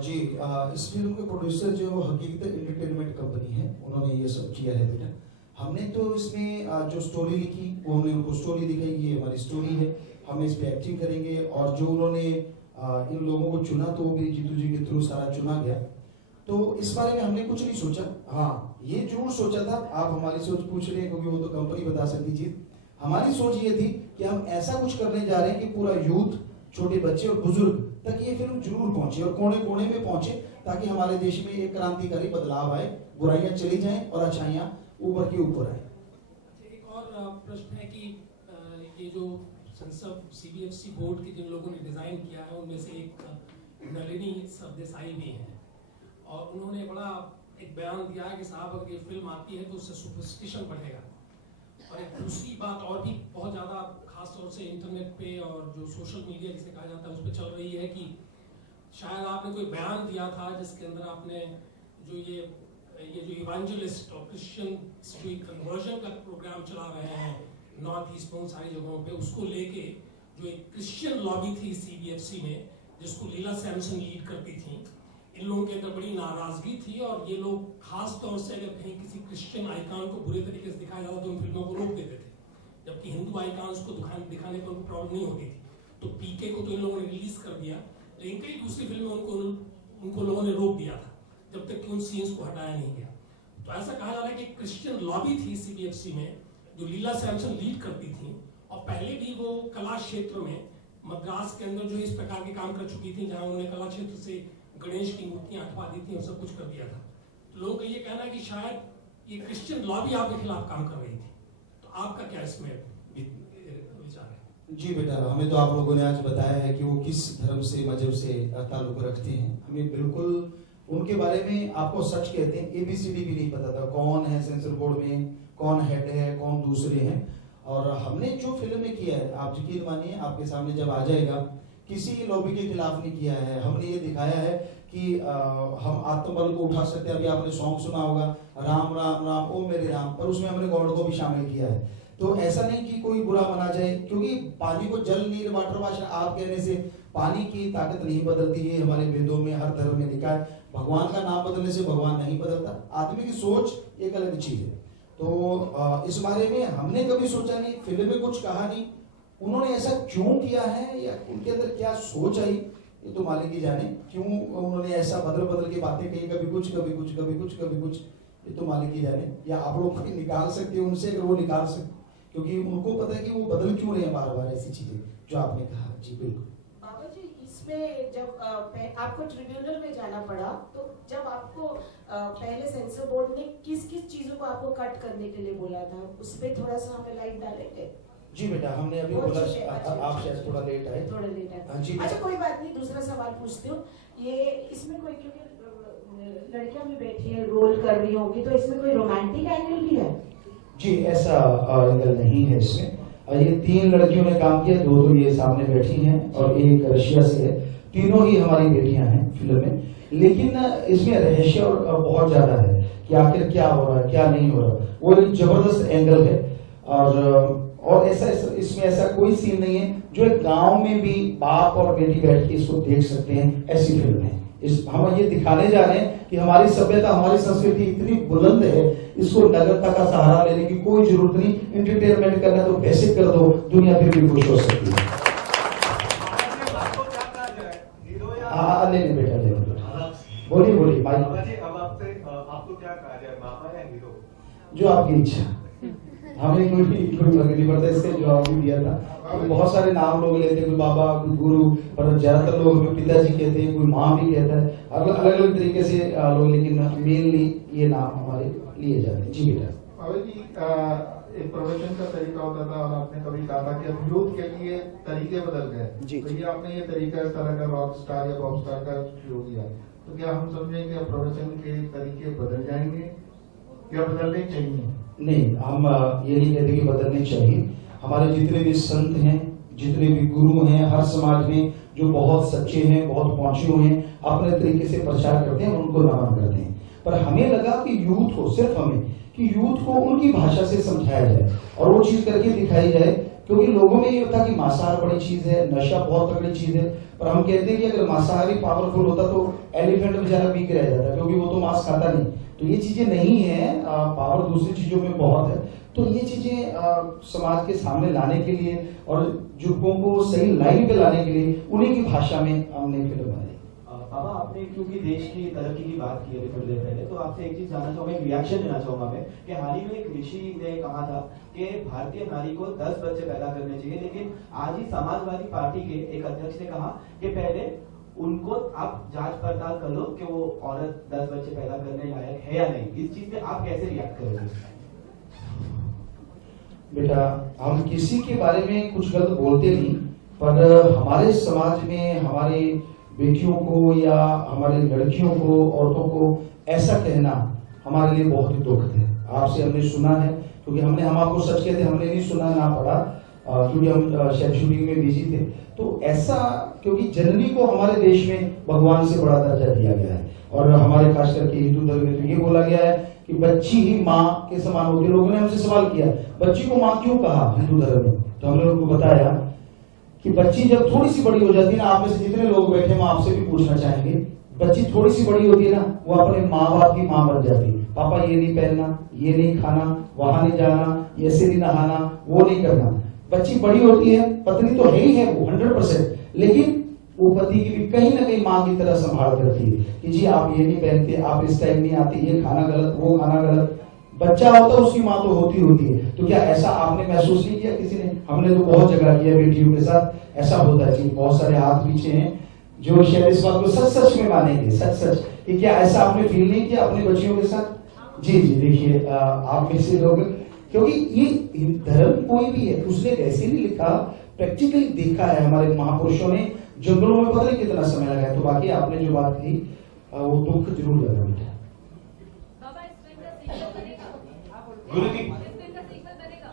जी, इस फिल्म के प्रोड्यूसर जो हकीकत एंटरटेनमेंट कंपनी है, उन्होंने ये सब किया है बेटा। हमने तो इसमें जो स्टोरी लिखी वो हमने उनको स्टोरी दिखाई, ये हमारी स्टोरी है, हम इस पे एक्टिंग करेंगे। और जो उन्होंने इन लोगों को चुना तो वो भी जीतू जी के थ्रू सारा चुना गया। तो इस बारे में हमने कुछ नहीं सोचा। हाँ, ये जरूर सोचा था, आप हमारी सोच पूछ रहे हैं क्योंकि वो तो कंपनी बता सकती चीज। हमारी सोच ये थी कि हम ऐसा कुछ करने जा रहे हैं कि पूरा यूथ, छोटे बच्चे और बुजुर्ग तक ये फिल्म जरूर पहुंचे और कोने कोने में पहुंचे, ताकि हमारे देश में एक क्रांतिकारी बदलाव आए, बुराइयां चली जाएं और अच्छाइयां ऊपर की ऊपर आए। एक और प्रश्न है कि ये जो संसद सीबीएफसी बोर्ड की जिन लोगों ने डिजाइन किया है उनमें से एक नलिनी सरदेसाई भी हैं, और उन्होंने बड़ा एक बयान दिया है कि साहब अगर ये फिल्म आती है तो उससे सुपरस्टिशन बढ़ेगा। और एक दूसरी बात और भी बहुत ज़्यादा खास तौर से इंटरनेट पे और जो सोशल मीडिया जिसे कहा जाता है उस पर चल रही है कि शायद आपने कोई बयान दिया था जिसके अंदर आपने जो ये जो इवेंजलिस्ट और क्रिश्चियन जो कन्वर्जन का प्रोग्राम चला रहे हैं नॉर्थ ईस्ट में सारी जगहों पे, उसको लेके जो एक क्रिश्चियन लॉबी थी सीबीएफसी में जिसको लीला सैमसन लीड करती थी, इन लोगों के अंदर बड़ी नाराजगी थी और ये लोग खास तौर से अगर कहीं किसी क्रिश्चियन आइकॉन को बुरे तरीके से दिखाया जाता तो उन फिल्मों को रोक देते थे, जबकि हिंदू आइकॉन्स को दिखाने पर उनको प्रॉब्लम नहीं होती थी। तो पीके को तो इन लोगों ने रिलीज कर दिया, लेकिन कई दूसरी फिल्में उनको लोगों ने रोक दिया था जब तक कि उन सीन्स को हटाया नहीं गया। तो ऐसा कहा जा रहा है कि क्रिश्चियन लॉबी थी सीबीएफसी में जो लीला सैमसन लीड करती थी, और पहले भी वो कला क्षेत्र में मद्रास के अंदर जो इस प्रकार के काम कर चुकी थी, जहां उन्होंने कला क्षेत्र से गणेश की मूर्तियां हटवा दी थी और सब कुछ कर दिया था। तो लोगों का ये कहना है कि शायद ये क्रिश्चियन लॉबी आपके खिलाफ काम कर रही थी, तो आपका क्या इसमें विचार है? जी बेटा, हमें तो आप लोगों ने आज बताया है कि वो किस धर्म से, मजहब से ताल्लुक रखते हैं। हमें बिल्कुल उनके बारे में, आपको सच कहते हैं, एबीसीडी भी नहीं पता था, कौन है सेंसर बोर्ड में, कौन हेड है, कौन दूसरे हैं। और हमने जो फिल्म में किया है, आप यकीन मानिए आपके सामने जब आ जाएगा, किसी लॉबी के खिलाफ नहीं किया है। हमने ये दिखाया है कि हम आत्मबल को उठा सकते हैं। अभी आपने सॉन्ग सुना होगा, राम राम राम ओ मेरे राम, पर उसमें हमने गॉड को भी शामिल किया है। तो ऐसा नहीं कि कोई बुरा माना जाए, क्योंकि पानी को जल नीर वाटर वाशर आप कहने से पानी की ताकत नहीं बदलती है। हमारे वेदों में, हर धर्म में लिखा है, भगवान का नाम बदलने से भगवान नहीं बदलता। आदमी की सोच एक अलग चीज है। तो इस बारे में हमने कभी सोचा नहीं, फिल्म में कुछ कहा नहीं। उन्होंने ऐसा क्यों किया है या उनके अंदर क्या सोच आई, ये तो मालिक ही जाने। क्यों उन्होंने ऐसा बदल बदल के बातें कही, कभी कुछ कभी कुछ कभी कुछ कभी कुछ, ये तो मालिक ही जाने। या आप लोग निकाल सकते हो उनसे, अगर वो निकाल सकते, क्योंकि उनको पता है कि वो बदल क्यों रहे हैं बार बार ऐसी चीजें जो आपने कहा। जी बिल्कुल बाबा जी, इसमें जब आपको ट्रिब्यूनल में जाना पड़ा, तो जब आपको पहले सेंसर बोर्ड ने किस किस चीजों को आपको कट करने के लिए बोला था, उस पर थोड़ा सा हमें लाइट डालेंगे? जी बेटा, हमने अभी बोला, आप शायद थोड़ा लेट आए। थोड़ा लेट आए। हाँ जी। अच्छा कोई बात नहीं, दूसरा सवाल पूछती हूँ। ये इसमें कोई, क्योंकि लड़कियां भी बैठी है, रोल कर रही होंगी, तो इसमें कोई रोमांटिक एंगल भी है? जी, ऐसा एंगल नहीं है इसमें। ये 3 लड़कियों ने काम किया, 2 तो ये सामने बैठी हैं और एक रशिया से है। तीनों ही हमारी बेटियां हैं फिल्म में। लेकिन इसमें रहस्य और बहुत ज्यादा है कि आखिर क्या हो रहा है, क्या नहीं हो रहा। वो एक जबरदस्त एंगल है। और ऐसा इसमें ऐसा कोई सीन नहीं है जो एक गांव में भी बाप और बेटी बैठ के इसको देख सकते हैं। ऐसी फिल्म है। हम ये दिखाने जा रहे हैं कि हमारी सभ्यता, हमारी संस्कृति इतनी बुलंद है, इसको नगरता का सहारा लेने की कोई जरूरत नहीं। एंटरटेनमेंट करना तो पैसे कर दो, दुनिया फिर भी खुश हो सकती है। हाँ, ले बेटा, ले बेटा, बोलिए बोलिए भाई। अब आपको क्या कहा जाए, बाबा या हीरो? जो आपकी इच्छा। हमें कोई फर्क नहीं पड़ता, इसके जवाब भी दिया था। तो बहुत सारे नाम लोग लेते हैं, कोई बाबा, कोई गुरु, पर ज्यादातर लोग पिताजी कहते हैं, कोई माँ भी कहता है, अलग अलग तरीके से लोग, लेकिन मेनली ये नाम हमारे लिए जाते हैं। जी बेटा। बाबा जी, एक प्रोफेशन का तरीका होता था और आपने कभी कहा था कि अब यूथ के लिए तरीके बदल गए। तो ये आपने ये तरीका इस तरह का रॉक स्टार या पॉप स्टार का शुरू किया, तो क्या हम समझें कि प्रोफेशन के तरीके बदल जाएंगे या बदलने चाहिए? नहीं, हम ये नहीं कहते कि बदलने चाहिए। हमारे जितने भी संत हैं, जितने भी गुरु हैं, हर समाज में जो बहुत सच्चे हैं, बहुत पहुंचे हुए हैं, अपने तरीके से प्रचार करते हैं, उनको नमन करते हैं। पर हमें लगा कि यूथ को, सिर्फ हमें, कि यूथ को उनकी भाषा से समझाया जाए और वो चीज करके दिखाई जाए क्योंकि लोगों में ये होता कि मांसाहार बड़ी चीज है, नशा बहुत तगड़ी चीज है, पर हम कहते हैं कि अगर मांसाहारी पावरफुल होता तो एलिफेंट बेचारा वीक रह जाता, क्योंकि वो तो मांस खाता नहीं। तो ये चीजें नहीं है, पावर दूसरी चीजों में बहुत है। तो ये चीजें समाज के सामने लाने के लिए और युवकों को सही लाइन पे लाने के लिए उन्हीं की भाषा में हमने फिल्म बनाई। बाबा, आपने क्योंकि देश की तरक्की की बात की अभी थोड़ी देर पहले, तो आपसे एक चीज जानना चाहूंगा, एक रिएक्शन देना चाहूंगा मैं कि हाल ही में एक ऋषि ने कहा था कि भारतीय नारी को 10 बच्चे पैदा करने चाहिए, लेकिन आज ही समाजवादी पार्टी के एक अध्यक्ष ने कहा कि पहले उनको आप जांच पड़ताल कर लो कि वो औरत 10 बच्चे पैदा करने लायक है या नहीं। इस चीज पे आप कैसे रिएक्ट करोगे? बेटा, हम किसी के बारे में कुछ गलत बोलते नहीं, पर हमारे समाज में हमारे बेटियों को या हमारे लड़कियों को, औरतों को ऐसा कहना हमारे लिए बहुत ही दुखद है। आपसे हमने सुना है, क्योंकि हम आपको सच कहते, हमने नहीं सुना ना पढ़ा, क्योंकि हम शायद शूटिंग में बिजी थे। तो ऐसा, क्योंकि जननी को हमारे देश में भगवान से बड़ा दर्जा दिया गया है, और हमारे खास करके हिंदू धर्म में तो ये बोला गया है कि बच्ची ही माँ के समान होती है। लोगों ने हमसे सवाल किया, बच्ची को माँ क्यों कहा हिंदू धर्म में? तो हमने उनको बताया कि बच्ची जब थोड़ी सी बड़ी हो जाती है ना, आप में से जितने लोग बैठे हैं आपसे भी पूछना चाहेंगे, बच्ची थोड़ी सी बड़ी होती है ना, वो अपने माँ बाप की माँ बन जाती है। पापा ये नहीं पहनना, ये नहीं खाना, वहां नहीं जाना, ऐसे नहीं नहाना, वो नहीं करना। बच्ची बड़ी होती है, पत्नी तो है ही है वो 100%, लेकिन वो पति की भी कहीं ना कहीं माँ की तरह संभाल करती है कि जी आप ये नहीं पहनते, आप इस टाइम नहीं आते, ये खाना गलत, वो खाना गलत। बच्चा होता है उसकी माँ तो होती है। तो क्या ऐसा आपने महसूस नहीं किया किसी ने? हमने तो बहुत जगह किया बेटियों के साथ, ऐसा होता है जी। बहुत सारे हाथ पीछे हैं जो शायद इस बात को सच में मानेंगे, सच कि क्या ऐसा आपने फील नहीं किया अपनी बच्चियों के साथ? जी देखिए, आप में से लोग, क्योंकि ये धर्म कोई भी है उसने वैसे नहीं लिखा, प्रैक्टिकली देखा है हमारे महापुरुषों ने, जंगलों में पता नहीं कितना समय लगा है। तो बाकी आपने जो बात की वो दुख जरूर लगा बेटा।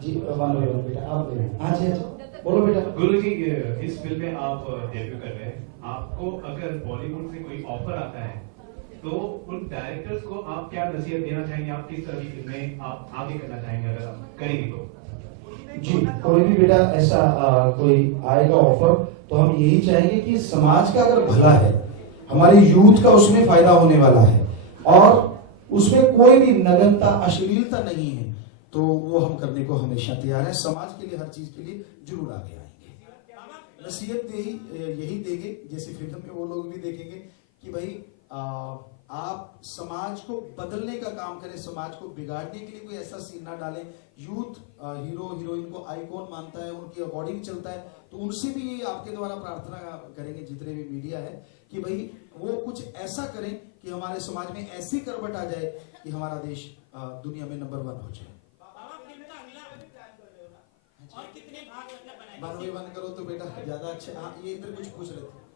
जी बेटा आप हाँ जी बोलो बेटा। गुरु जी, इस फिल्म में आप डेब्यू कर रहे हैं, आपको अगर बॉलीवुड से कोई ऑफर आता है तो उन डायरेक्टर्स को आप क्या नसीहत देना चाहेंगे? आप किस तरह की फिल्में आप आगे करना चाहेंगे अगर आप करेंगे तो? जी, कोई भी बेटा ऐसा कोई आएगा ऑफर, तो हम यही चाहेंगे कि समाज का अगर भला है, हमारे यूथ का उसमें फायदा होने वाला है, और उसमें कोई भी नग्नता, अश्लीलता नहीं है, तो वो हम करने को हमेशा तैयार है। समाज के लिए, हर चीज के लिए जरूर आगे आएंगे। नसीहत यही देंगे, जैसे फिल्म में वो लोग भी देखेंगे कि भाई आप समाज को बदलने का काम करें, समाज को बिगाड़ने के लिए कोई ऐसा सीन ना डालें। यूथ हीरो हीरोइन को आइकॉन मानता है, उनके अकॉर्डिंग चलता है, तो उनसे भी आपके द्वारा प्रार्थना करेंगे जितने भी मीडिया है कि भाई वो कुछ ऐसा करें कि हमारे समाज में ऐसी करवट आ जाए कि हमारा देश दुनिया में नंबर 1 हो जाए। बारहवीं बंद करो तो बेटा ज्यादा अच्छा। हाँ, ये इधर कुछ पूछ रहे थे।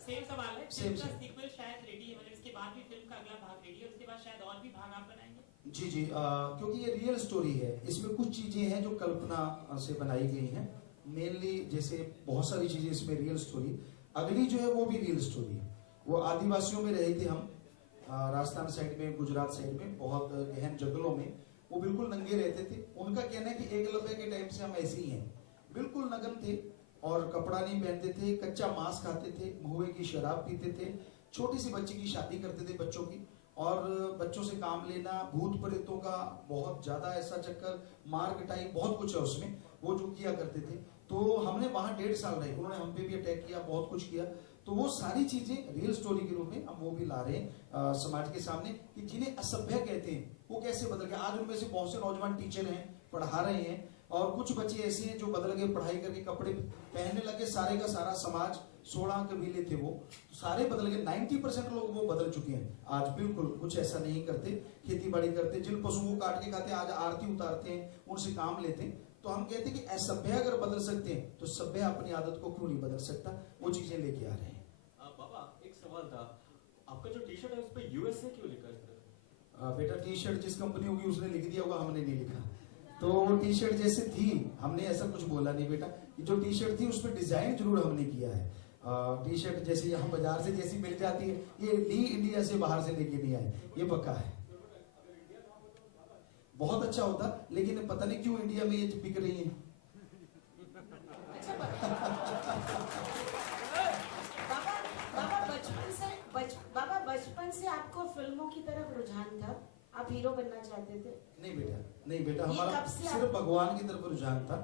सेम सवाल है। सेम सीक्वल शायद रेडी है, मतलब इसके बाद भी फिल्म का अगला भाग रेडी है, उसके बाद शायद और भी भाग आप बनाएंगे? जी क्योंकि ये रियल स्टोरी है, इसमें कुछ चीजें हैं जो कल्पना से बनाई गई हैं। मेनली जैसे बहुत सारी चीजें इसमें रियल स्टोरी, अगली जो है वो भी रियल स्टोरी है। वो आदिवासियों में रहे थे हम, राजस्थान साइड में, गुजरात साइड में, बहुत गहन जंगलों में, वो बिल्कुल नंगे रहते थे। उनका कहना है कि एकलव्य के टाइम से हम ऐसे ही हैं, बिल्कुल नग्न थे और कपड़ा नहीं पहनते थे, कच्चा मांस खाते थे, महुए की शराब पीते थे, छोटी सी बच्ची की शादी करते थे बच्चों की, और बच्चों से काम लेना, भूत प्रेतों का बहुत ज्यादा ऐसा चक्कर, मार कटाई, बहुत कुछ है उसमें, वो जो किया करते थे। तो हमने वहां 1.5 साल रहे, उन्होंने हम पे भी अटैक किया, बहुत कुछ किया। तो वो सारी चीजें रियल स्टोरी के रूप में हम वो भी ला रहे हैं समाज के सामने, कि जिन्हें असभ्य कहते हैं वो कैसे बदल गए। आज उनमें से बहुत से नौजवान टीचर हैं, पढ़ा रहे हैं, और कुछ बच्चे ऐसे हैं जो बदल गए, पढ़ाई करके कपड़े पहनने लगे। सारे का सारा समाज, 16 कबीले थे वो, सारे बदल गए। 90% लोग वो बदल चुके हैं आज, बिल्कुल कुछ ऐसा नहीं करते, खेती बाड़ी करते, जिन पशुओं को काट के खाते आज आरती उतारते हैं, उनसे काम लेते हैं। तो हम कहते हैं कि असभ्य अगर बदल सकते हैं तो सभ्य अपनी आदत को क्यों नहीं बदल सकता, वो चीजें लेके आ रहे हैं। बाबा, एक सवाल था, आपका जो टी शर्ट है उस पर यूएसए क्यों लिखा है? बेटा टी शर्ट जिस कंपनी होगी उसने लिख दिया होगा, हमने नहीं लिखा। तो वो टी शर्ट जैसे थी, हमने ऐसा कुछ बोला नहीं बेटा। जो टी शर्ट थी उसमें डिजाइन जरूर हमने किया है। टी शर्ट जैसे यहाँ बाजार से जैसी मिल जाती है, ये ली इंडिया से बाहर से लेके नहीं आए, ये पक्का है। बहुत अच्छा होता, लेकिन पता नहीं क्यों इंडिया में ये बिक रही है। बाबा बचपन से आपको फिल्मों की तरफ रुझान था, आप हीरो बनना चाहते थे? नहीं बेटा, हमारा सिर्फ भगवान की तरफ रुझान था,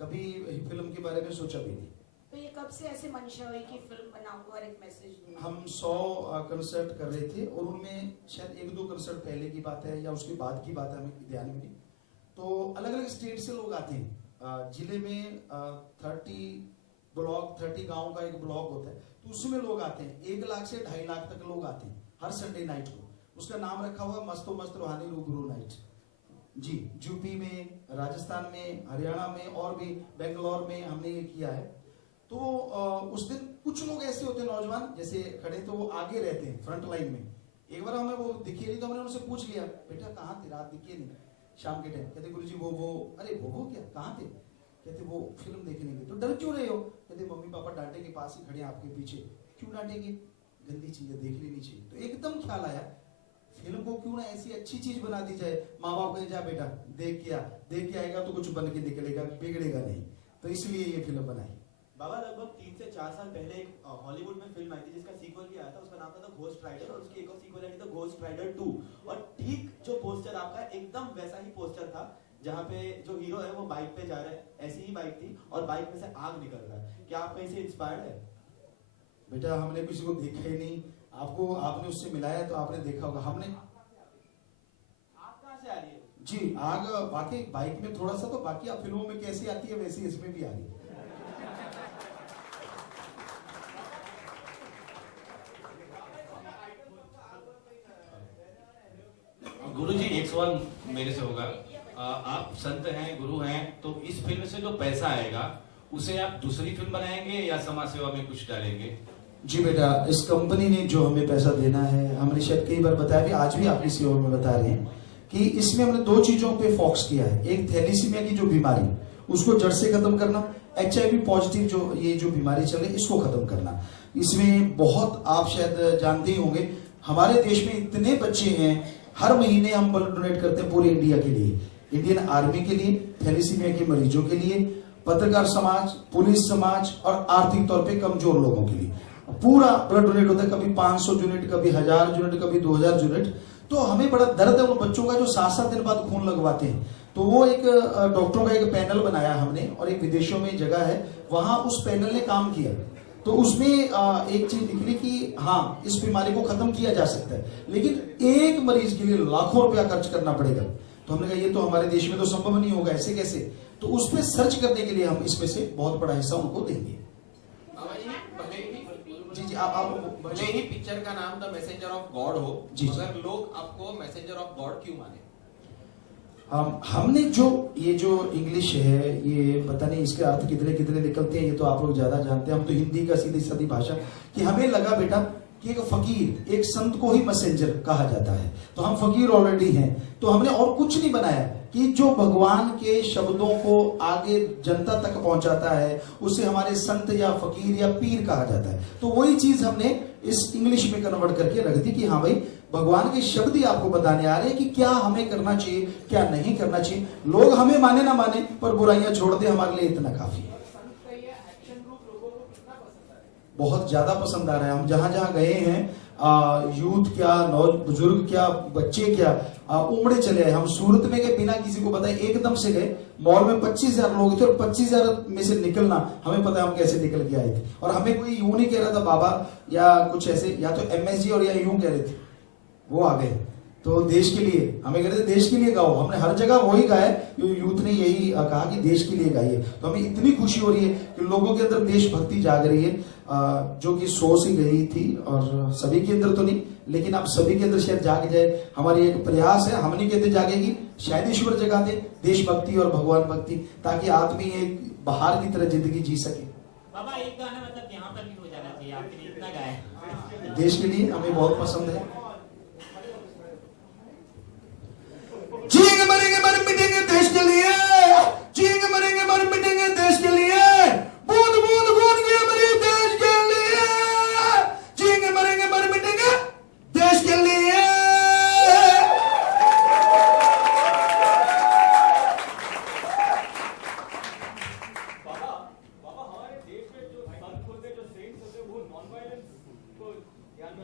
कभी फिल्म के बारे में सोचा भी नहीं। तो ये कब से ऐसे मंशा हुई कि फिल्म बनाऊंगा और एक मैसेज दूंगा? हम 100 कंसर्ट कर रहे थे और उनमें शायद 1-2 कंसर्ट पहले की बात है या उसके बाद की बात है, हमें ध्यान में नहीं। तो अलग अलग स्टेट से लोग आते हैं। जिले में 30 गांव का एक ब्लॉक होता है, तो उसमें लोग आते हैं। 1 लाख से 2.5 लाख तक लोग आते हैं हर संडे नाइट को। उसका नाम रखा हुआ मस्तो मस्त रूहानी रूबरू नाइट। जी, यूपी में, राजस्थान में, हरियाणा में और भी बेंगलोर में हमने ये किया है। तो उस दिन कुछ लोग ऐसे होते हैं नौजवान, जैसे खड़े तो वो आगे रहते हैं फ्रंट लाइन में। एक बार हमें वो दिखे नहीं तो हमने उनसे पूछ लिया, बेटा कहाँ थे, रात दिखे नहीं, शाम के टाइम। कहते गुरुजी वो अरे वो क्या, कहाँ थे? कहते वो फिल्म देखने गए। तो डर क्यों रहे हो? कहते मम्मी पापा डांटेंगे, पास ही खड़े हैं आपके पीछे। क्यों डांटेंगे? गंदी चीजें देख लेनी चाहिए। तो एकदम ख्याल आया, फिल्म को क्यों ना ऐसी अच्छी चीज बना दी जाए। माँ बाप कहें जा बेटा देख के आएगा तो कुछ बन के निकलेगा, बिगड़ेगा नहीं। तो इसलिए ये फिल्म बनाई। बाबा लगभग 3 से 4 साल पहले एक हॉलीवुड में फिल्म आई थी जिसका सीक्वल भी आया था, उसका नाम था घोस्ट राइडर, और उसकी एक और सीक्वल आई थी घोस्ट राइडर 2। और ठीक जो पोस्टर आपका एकदम वैसा ही पोस्टर था, जहाँ पे जो हीरो है वो बाइक पे जा रहा है, ऐसी ही बाइक थी और बाइक में से आग निकल रहा है। क्या आप कहीं से इंस्पायर्ड है? बेटा हमने किसी को देखा ही नहीं, आपने उससे मिलाया तो आपने देखा होगा। हमने आग कहाँ से आ रही है? जी, आग वाकई बाइक में थोड़ा सा, तो बाकी आप फिल्मों में कैसी आती है वैसी इसमें भी आ रही है। गुरुजी एक सवाल मेरे से होगा। आप संत हैं, गुरु हैं, तो इस फिल्म से जो पैसा आएगा उसे आप दूसरी फिल्म बनाएंगे या समाज सेवा में कुछ डालेंगे? जी बेटा, इस कंपनी ने जो हमें पैसा देना है, हमने शायद कई बार बताया भी, आज भी आपकी सेवा में बता रहे हैं कि इसमें हमने 2 चीजों पे फोकस किया है। एक थैलीसीमिया की जो बीमारी, उसको जड़ से खत्म करना। HIV पॉजिटिव जो बीमारी चल रही है, इसको खत्म करना। इसमें बहुत, आप शायद जानते ही होंगे, हमारे देश में इतने बच्चे हैं, हर महीने हम ब्लड डोनेट करते हैं पूरे इंडिया के लिए, इंडियन आर्मी के लिए, थैलीसीमिया के मरीजों के लिए, पत्रकार समाज, पुलिस समाज और आर्थिक तौर पे कमजोर लोगों के लिए पूरा ब्लड डोनेट होता है। कभी 500 यूनिट, कभी 1000 यूनिट, कभी 2000 यूनिट। तो हमें बड़ा दर्द है उन बच्चों का जो 7-7 दिन बाद खून लगवाते हैं। तो वो एक डॉक्टरों का एक पैनल बनाया हमने, और एक विदेशों में जगह है, वहां उस पैनल ने काम किया। तो उसमें एक चीज निकली कि हाँ, इस बीमारी को खत्म किया जा सकता है, लेकिन एक मरीज के लिए लाखों रुपया खर्च करना पड़ेगा। तो हमने कहा ये तो हमारे देश में तो संभव नहीं होगा, ऐसे कैसे? तो उस पर सर्च करने के लिए हम इसमें से बहुत बड़ा हिस्सा उनको देंगे। जी, आप भले ही पिक्चर का नाम द मैसेंजर ऑफ गॉड हो, मगर लोग आपको मैसेंजर ऑफ गॉड क्यों माने? हमने ये जो इंग्लिश है, ये पता नहीं इसके अर्थ कितने निकलते हैं, ये तो आप लोग ज्यादा जानते हैं। हम तो हिंदी का सीधी सादी भाषा, कि हमें लगा बेटा कि एक फकीर, एक संत को ही मैसेंजर कहा जाता है, तो हम फकीर ऑलरेडी हैं। तो हमने और कुछ नहीं बनाया कि जो भगवान के शब्दों को आगे जनता तक पहुंचाता है, उसे हमारे संत या फकीर या पीर कहा जाता है। तो वही चीज हमने इस इंग्लिश में कन्वर्ट करके रख दी कि हाँ भाई, भगवान के शब्द ही आपको बताने आ रहे हैं कि क्या हमें करना चाहिए, क्या नहीं करना चाहिए। लोग हमें माने ना माने, पर बुराइयां छोड़ दे, हमारे लिए इतना काफी है। बहुत ज्यादा पसंद आ रहा है। हम जहां जहां गए हैं, यूथ क्या, बुजुर्ग क्या, बच्चे क्या, उमड़े चले आए। हम सूरत में गए, बिना किसी को बताए एकदम से गए। मॉल में 25,000 लोग थे और 25,000 में से निकलना हमें पता है हम कैसे निकल के आए थे। और हमें कोई यूं नहीं कह रहा था बाबा या कुछ ऐसे, या तो MSG और या यूं कह रहे थे, वो आ गए। तो देश के लिए हमें कह रहे थे, देश के लिए गाओ। हमने हर जगह वही गाया, यूथ ने यही कहा कि देश के लिए गाइए। तो हमें इतनी खुशी हो रही है कि लोगों के अंदर देशभक्ति जाग रही है, जो कि 100 से गई थी, और सभी के अंदर तो नहीं, लेकिन अब सभी के अंदर शायद जाग जाए। हमारी एक प्रयास है, हम नहीं कहते जागेगी, शायद ईश्वर जगा दे देशभक्ति और भगवान भक्ति, ताकि आदमी एक बहार की तरह जिंदगी जी सके। बाबा एक गाना मतलब यहाँ पर भी हो जाना चाहिए, आपने इतना गाया। देश के लिए हमें बहुत पसंद है।